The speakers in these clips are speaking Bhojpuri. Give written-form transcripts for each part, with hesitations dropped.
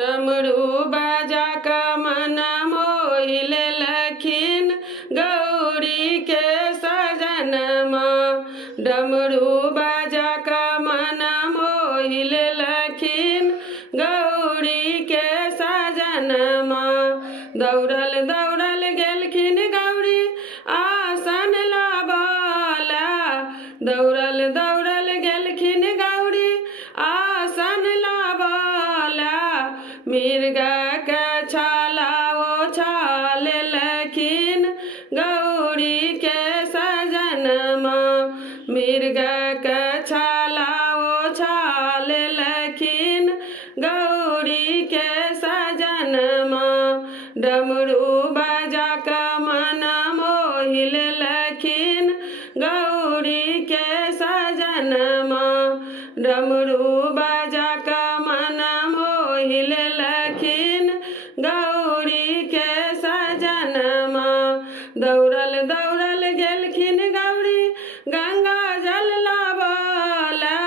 डमरू बाजा का मन मोहि लेलखिन गौरी के सजनमा। डमरू बाजा का मन मोहि लेलखिन गौरी के सजनमा। दौड़ल दौड़ल गेलखिन गौरी आसन लाबला। दौड़ल दौड़ल गेलखिन गौरी आसन लाबला। मिर्गा के छाला ओछा लेलखिन गौरी के सजनमा। मिर्गा के छाला ओछा लेलखिन गौरी के सजनमा। डमरू बाजा का मन मोहि लेलखिन गौरी के सजनमा। डमरू बाजा का मन मोहि लेलखिन गौरी के सजनमा। दौड़ल दौड़ल गेलखिन गौरी गंगा जल लाबला।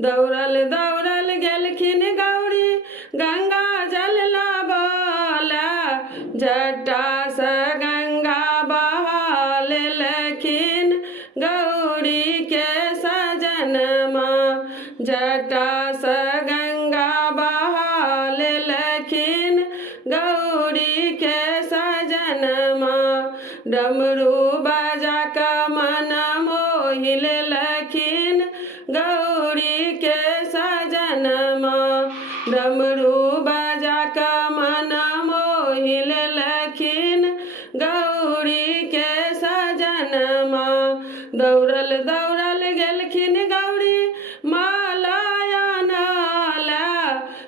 दौड़ल दौड़ल गेलखिन गौरी गंगा जल लाबला। जटा से गंगा बहा लेलखिन गौरी के सजनमा। जटा से गंगा बहा लेलखिन गौरी के सजनमा। डमरू बाजा का मन मोहि लेलखिन गौरी के सजनमा। डमरू बाजा का मन मोहि लेलखिन गौरी के सजनमा। दौड़ल दौड़ल गेलखिन गौरी मालाया नाला।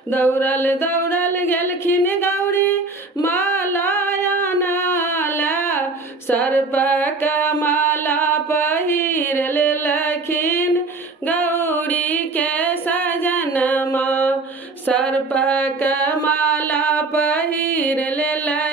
दौड़ल दौड़ल गेलखिन गौरी मालाया नाला। सर्प का माला पहिर लेलखिन गौरी के सजनमा। सर्प का माला पहिर लेलखिन